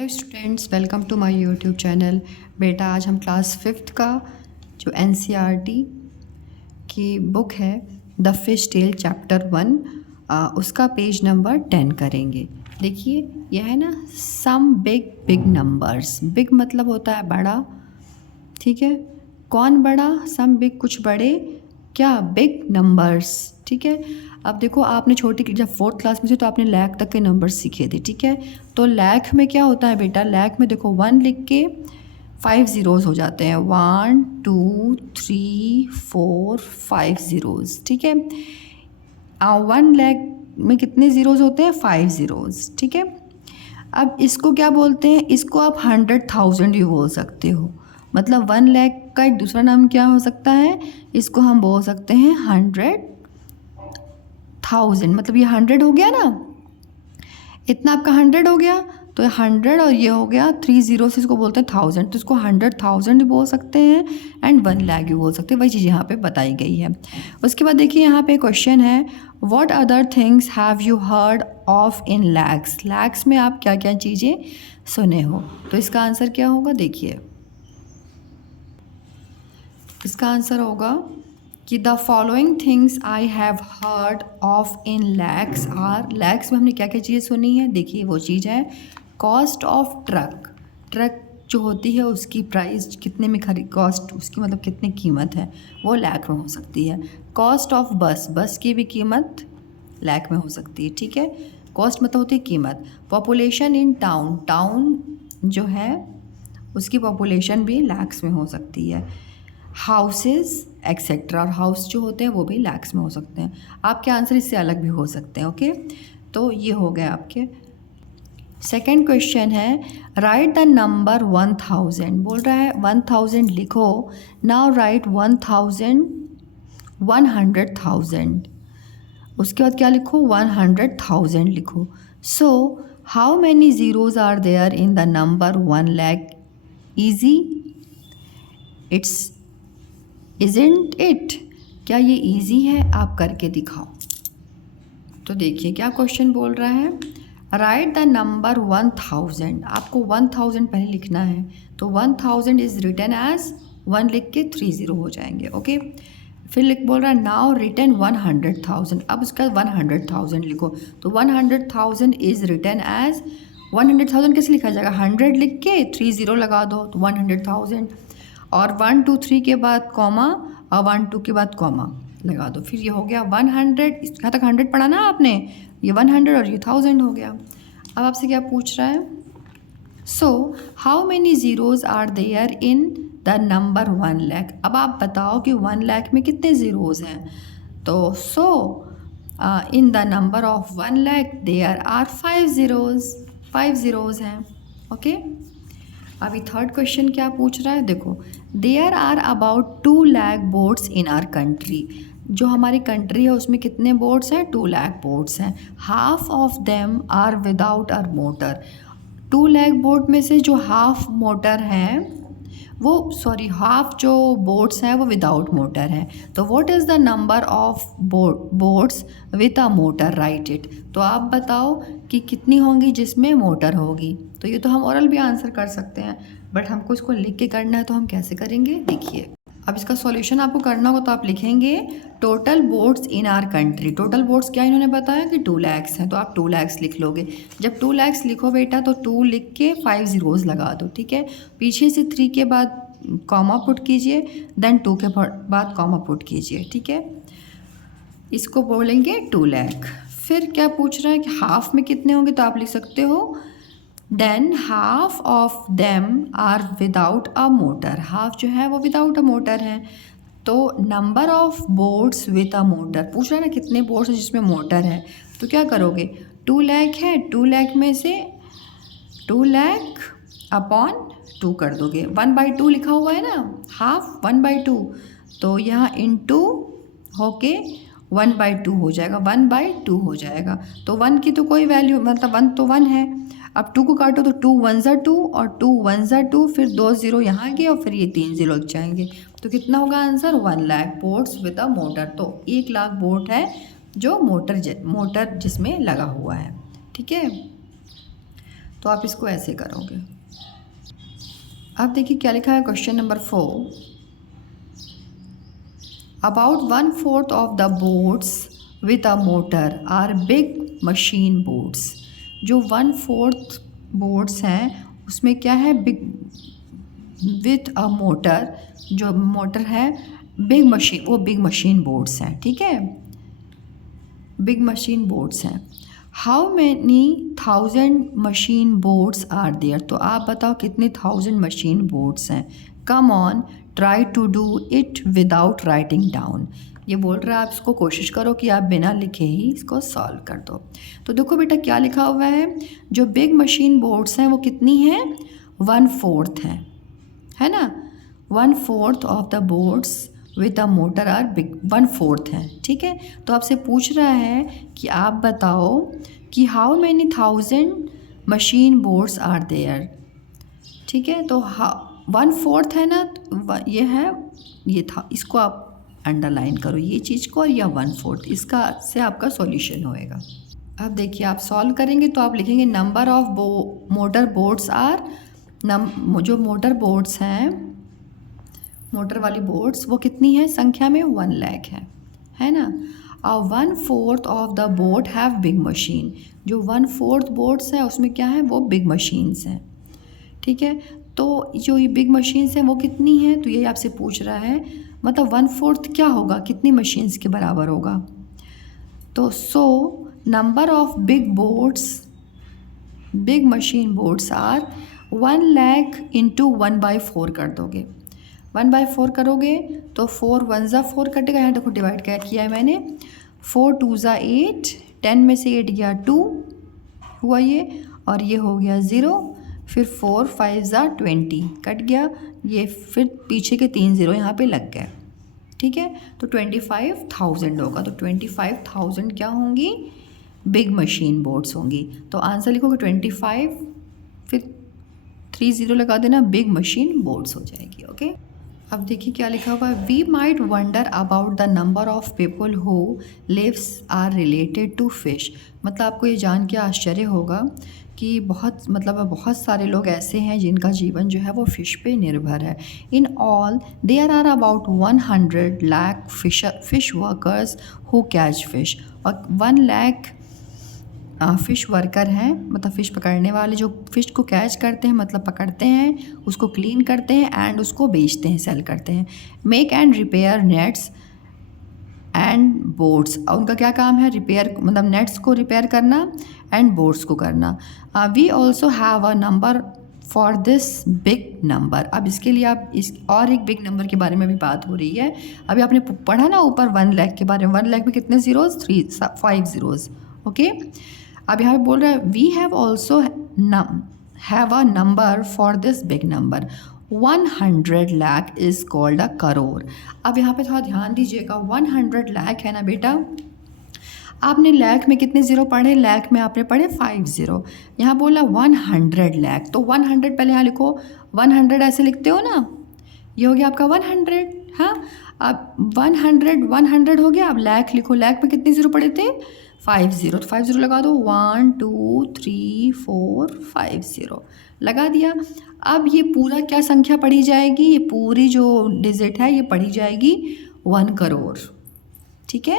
Hello students, welcome to my YouTube channel. बेटा आज हम क्लास 5th का जो एनसीईआरटी की बुक है द फिश टेल चैप्टर 1 उसका पेज नंबर 10 करेंगे। देखिए यह है ना, some big big numbers. Big मतलब होता है बड़ा, ठीक है। कौन बड़ा? सम बिग कुछ बड़े, क्या? बिग नंबर्स, ठीक है। अब देखो आपने छोटी जब 4th क्लास में थे तो आपने लाख तक के नंबर सीखे थे, ठीक है। तो लाख में क्या होता है बेटा? लाख में देखो 1 लिख के 5 ज़ीरोज़ हो जाते हैं, 1 2 3 4 5 ज़ीरोज़, ठीक है। 1 लाख में कितने ज़ीरोज़ होते हैं? 5 ज़ीरोज़, ठीक है। अब इसको क्या बोलते हैं? इसको आप 100,000 भी बोल सकते हो। मतलब 1 लाख का एक दूसरा नाम क्या हो सकता है? इसको हम बोल सकते हैं 100,000। मतलब ये 100 हो गया ना, इतना आपका 100 हो गया, तो 100 और ये हो गया 3 ज़ीरो से इसको बोलते हैं 1000, तो इसको 100,000 भी बोल सकते हैं एंड 1 लाख भी बोल सकते हैं। वही चीज़ यहाँ पे बताई गई है। उसके बाद देखिए यहाँ पे क्वेश्चन है, what other things have you heard of in lakes? Lakes में आप क्या क्या चीज़ें सुने हो? तो इसका आंसर क्या होगा? देखिए इसका आंसर होगा कि the following things I have heard of in lakhs are. Lakhs में हमने क्या क्या चीज़ें सुनी है? देखिए वो चीज़ है कॉस्ट ऑफ ट्रक। ट्रक जो होती है उसकी प्राइस कितने में खरीद, कॉस्ट उसकी मतलब कितनी कीमत है, वो लाख में हो सकती है। कॉस्ट ऑफ बस, बस की भी कीमत लाख में हो सकती है, ठीक है। कॉस्ट मतलब होती है कीमत। पॉपुलेशन इन टाउन, टाउन जो है उसकी पॉपुलेशन भी लैक्स में हो सकती है। हाउसेस एक्सेट्रा, और हाउस जो होते हैं वो भी लैक्स में हो सकते हैं। आपके आंसर इससे अलग भी हो सकते हैं, ओके। तो ये हो गया आपके। सेकेंड क्वेश्चन है, राइट द नंबर 1000। बोल रहा है 1000 लिखो। Now write 1000 100,000। उसके बाद क्या लिखो? 100,000 लिखो। So how many zeros are there in the number 1 lakh? Easy, it's isn't it? क्या ये इजी है? आप करके दिखाओ। तो देखिए क्या क्वेश्चन बोल रहा है, राइट द नंबर 1000। आपको 1000 पहले लिखना है, तो 1000 इज़ रिटन एज 1 लिख के 3 ज़ीरो हो जाएंगे, ओके। फिर लिख बोल रहा है नाउ रिटन 100,000। अब उसका 100,000 लिखो, तो 100,000 इज़ रिटन एज 100,000 कैसे लिखा जाएगा? 100 लिख के 3 ज़ीरो लगा दो तो 100,000, और 1 2 3 के बाद कॉमा और 1 2 के बाद कॉमा लगा दो, फिर ये हो गया 100। यहाँ तक 100 पढ़ा ना आपने, ये 100 और ये 1000 हो गया। अब आपसे क्या पूछ रहा है? So how many zeros are there in the number 1 lakh? अब आप बताओ कि 1 लाख में कितने ज़ीरोज़ हैं? तो in the number of 1 lakh there are 5 zeros, 5 zeros हैं, ओके। अभी थर्ड क्वेश्चन क्या पूछ रहा है? देखो, there are about 2 lakh boats in our country. जो हमारी कंट्री है उसमें कितने बोट्स हैं? 2 लाख बोट्स हैं। Half of them are without a motor. 2 lakh boat में से जो हाफ मोटर हैं वो, सॉरी, हाफ जो बोट्स हैं वो विदाउट मोटर हैं। तो what is the number of boats with a motor? Right it. तो आप बताओ कि कितनी होंगी जिसमें मोटर होगी। तो ये तो हम ओरल भी आंसर कर सकते हैं, बट हमको इसको लिख के करना है, तो हम कैसे करेंगे? देखिए अब इसका सॉल्यूशन आपको करना होगा, तो आप लिखेंगे total boats in our country. Total boats क्या इन्होंने बताया कि 2 लाख्स हैं, तो आप 2 लाख्स लिख लोगे। जब 2 लाख्स लिखो बेटा तो 2 लिख के 5 ज़ीरोज़ लगा दो, ठीक है। पीछे से 3 के बाद कॉमा पुट कीजिए, देन 2 के बाद कॉमा पुट कीजिए, ठीक है। इसको बोलेंगे 2 लाख। फिर क्या पूछ रहा है कि हाफ में कितने होंगे? तो आप लिख सकते हो then half of them are without a motor. Half जो है वो विदाउट अ मोटर है। तो number of boats with a motor पूछ रहा है ना, कितने बोट्स हैं जिसमें मोटर है। तो क्या करोगे? 2 लाख है, 2 लाख में से 2 लाख अपॉन 2 कर दोगे। 1/2 लिखा हुआ है ना, हाफ 1/2, तो यहाँ इंटू होके 1/2 हो जाएगा, 1/2 हो जाएगा। तो 1 की तो कोई वैल्यू, मतलब 1 तो 1 है। अब 2 को काटो तो 2 1 ज़ा 2 और 2 1 ज़ा 2, फिर 2 ज़ीरो यहाँ गए और फिर ये 3 ज़ीरो लग जाएंगे। तो कितना होगा answer? 1 lakh boats with a motor. तो 1 लाख बोट है जो मोटर जिसमें लगा हुआ है, ठीक है। तो आप इसको ऐसे करोगे। अब देखिए क्या लिखा है question number 4। About 1/4 of the boats with a motor are big machine boats. जो 1/4 बोट्स हैं उसमें क्या है, बिग विथ अ मोटर, जो मोटर है बिग मशीन, वो बिग मशीन बोट्स हैं, ठीक है, बिग मशीन बोट्स हैं। How many 1000 machine boats are there. तो आप बताओ कितने 1000 मशीन बोट्स हैं। Come on try to do it without writing down. ये बोल रहा है आप इसको कोशिश करो कि आप बिना लिखे ही इसको सॉल्व कर दो। तो देखो बेटा क्या लिखा हुआ है, जो बिग मशीन बोट्स हैं वो कितनी हैं, 1/4 हैं, है ना। 1/4 of the boats with a motor are big, 1/4 है, ठीक है। तो आपसे पूछ रहा है कि आप बताओ कि how many 1000 machine boats are there, ठीक है। तो 1/4 है ना, ये है, ये था, इसको आप अंडरलाइन करो ये चीज़ को, और यह 1/4, इसका से आपका सॉल्यूशन होएगा। अब देखिए आप सॉल्व करेंगे तो आप लिखेंगे number of motor boats are, जो मोटर बोट्स हैं, मोटर वाली बोट्स वो कितनी है, संख्या में 1 लाख है ना। और 1/4 of the boat have big machine, जो 1/4 बोट्स हैं उसमें क्या है, वो बिग मशीन्स हैं, ठीक है। तो जो ये बिग मशीन्स हैं वो कितनी हैं, तो ये आपसे पूछ रहा है, मतलब 1/4 क्या होगा, कितनी मशीन्स के बराबर होगा। तो number of big boats, big machine boats are 1 lakh into 1/4 कर दोगे। 1/4 करोगे तो 4 1 ज़ा 4 कटेगा, यहाँ देखो डिवाइड किया है मैंने, 4 2 ज़ा 8, 10 में से 8 गया 2 हुआ ये, और ये हो गया 0, फिर 4 5 ज़ा 20 कट गया, ये फिर पीछे के 3 0 यहाँ पे लग गए, ठीक है। तो 25,000 होगा। तो 25,000 क्या होंगी, बिग मशीन बोट्स होंगी। तो आंसर लिखोगे 25, फिर 3 0 लगा देना, बिग मशीन बोट्स हो जाएगी, ओके। अब देखिए क्या लिखा हुआ है, we might wonder about the number of people who lives are related to fish. मतलब आपको ये जान के आश्चर्य होगा कि बहुत सारे लोग ऐसे हैं जिनका जीवन जो है वो फ़िश पे निर्भर है। In all there are about 100 lakh fish workers who catch fish, और 1 लाख फ़िश वर्कर हैं, मतलब फ़िश पकड़ने वाले जो फ़िश को कैच करते हैं, मतलब पकड़ते हैं, उसको क्लीन करते हैं एंड उसको बेचते हैं, सेल करते हैं। Make and repair nets and boats, और उनका क्या काम है, रिपेयर, मतलब नेट्स को रिपेयर करना एंड बोट्स को करना। We also have a number for this big number. अब इसके लिए आप इस और एक बिग नंबर के बारे में भी बात हो रही है। अभी आपने पढ़ा ना ऊपर 1 लाख के बारे में, 1 लाख में कितने ज़ीरोज़, 5 ज़ीरोज़, ओके। अब यहाँ पे बोल रहा है we have also have a number for this big number, 100 lakh is called a crore. अब यहाँ पे थोड़ा ध्यान दीजिएगा, 100 लाख है ना बेटा, आपने लाख में कितने ज़ीरो पढ़े, लाख में आपने पढ़े 5 ज़ीरो, यहाँ बोला 100 लाख, तो 100 पहले यहाँ लिखो, 100 ऐसे लिखते हो ना, ये हो गया आपका 100, हाँ। अब 100 हो गया, अब लाख लिखो, लाख में कितने ज़ीरो पढ़े थे, 5 ज़ीरो, तो 5 ज़ीरो लगा दो, 1 2 3 4 5 ज़ीरो लगा दिया। अब ये पूरा क्या संख्या पढ़ी जाएगी, ये पूरी जो डिजिट है ये पढ़ी जाएगी 1 करोड़, ठीक है,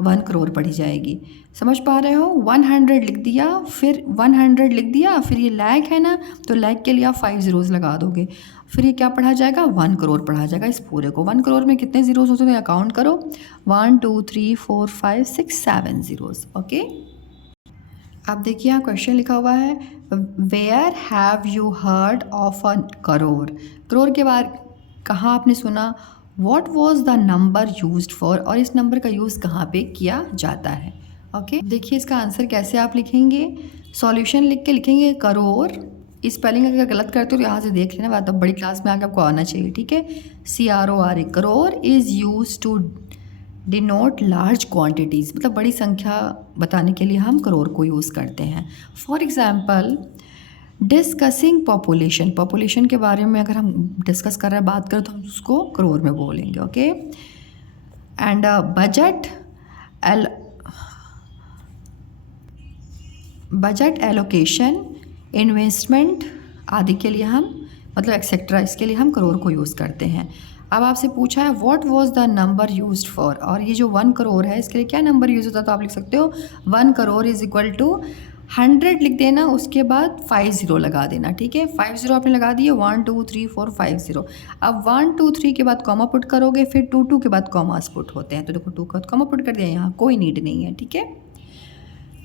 1 करोड़ पढ़ी जाएगी। समझ पा रहे हो, 100 लिख दिया, फिर 100 लिख दिया, फिर ये लाख है ना, तो लाख के लिए आप 5 ज़ीरोज़ लगा दोगे, फिर ये क्या पढ़ा जाएगा, 1 करोड़ पढ़ा जाएगा इस पूरे को। 1 करोड़ में कितने ज़ीरोज़ होते हैं, अकाउंट करो, 1 2 3 4 5 6 7 ज़ीरोज़, ओके। अब देखिए यहाँ क्वेश्चन लिखा हुआ है, where have you heard of a crore. Crore के बाद कहाँ आपने सुना, what was the number used for, और इस नंबर का यूज़ कहाँ पे किया जाता है, ओके। देखिए इसका आंसर कैसे आप लिखेंगे, सॉल्यूशन लिख के लिखेंगे करोड़, स्पेलिंग अगर गलत करते हो तो यहाँ से देख लेना, बात अब बड़ी क्लास में आके आपको आना चाहिए, ठीक है। CRORE, crore is use to denote large quantities, मतलब बड़ी संख्या बताने के लिए हम करोड़ को यूज़ करते हैं। For example discussing population, population के बारे में अगर हम डिस्कस कर रहे हैं, बात करें, तो हम उसको करोड़ में बोलेंगे, okay. And budget allocation investment आदि के लिए हम मतलब एक्सेट्रा इसके लिए हम करोड़ को यूज़ करते हैं। अब आपसे पूछा है what was the number used for, और ये जो 1 करोड़ है इसके लिए क्या नंबर यूज़ होता है, तो आप लिख सकते हो 1 करोड़ इज़ इक्वल टू 100 लिख देना, उसके बाद 50 लगा देना। ठीक है, 50 आपने लगा दिए, 1 2 3 4 50। अब 1 2 3 के बाद कॉमा पुट करोगे, फिर 2 2 के बाद कॉमास पुट होते हैं, तो देखो 2 के बाद कॉमा पुट कर दिया, यहाँ कोई नीड नहीं है। ठीक है,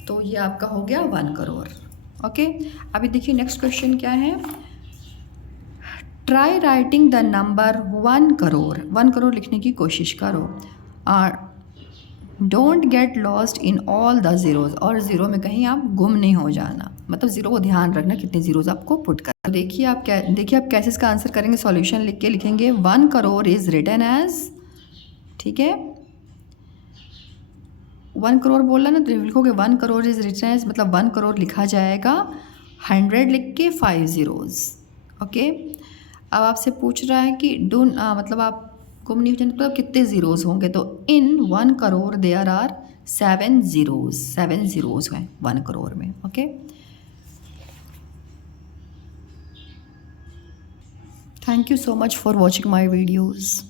तो ये आपका हो गया 1 करोड़। ओके, अभी देखिए नेक्स्ट क्वेश्चन क्या है। Try writing the number 1 crore, 1 crore लिखने की कोशिश करो। Don't get lost in all the zeros, और ज़ीरो में कहीं आप गुम नहीं हो जाना, मतलब ज़ीरो को ध्यान रखना कितने ज़ीरोज़ आपको पुट करना। तो देखिए आप कैसे इसका आंसर करेंगे। सॉल्यूशन लिख के लिखेंगे 1 करोड़ इज़ रिटन एज, ठीक है 1 करोड़ बोला ना, तो लिखोगे 1 करोड़ इज़ रिटन एज, मतलब 1 करोड़ लिखा जाएगा 100 लिख के 5 ज़ीरोज़। ओके, अब आपसे पूछ रहा है कि मतलब आप गुम नहीं हो जाए, मतलब कितने ज़ीरोज़ होंगे, तो in 1 crore there are 7 zeros, 7 zeros हैं 1 करोड़ में। Okay, thank you so much for watching my videos.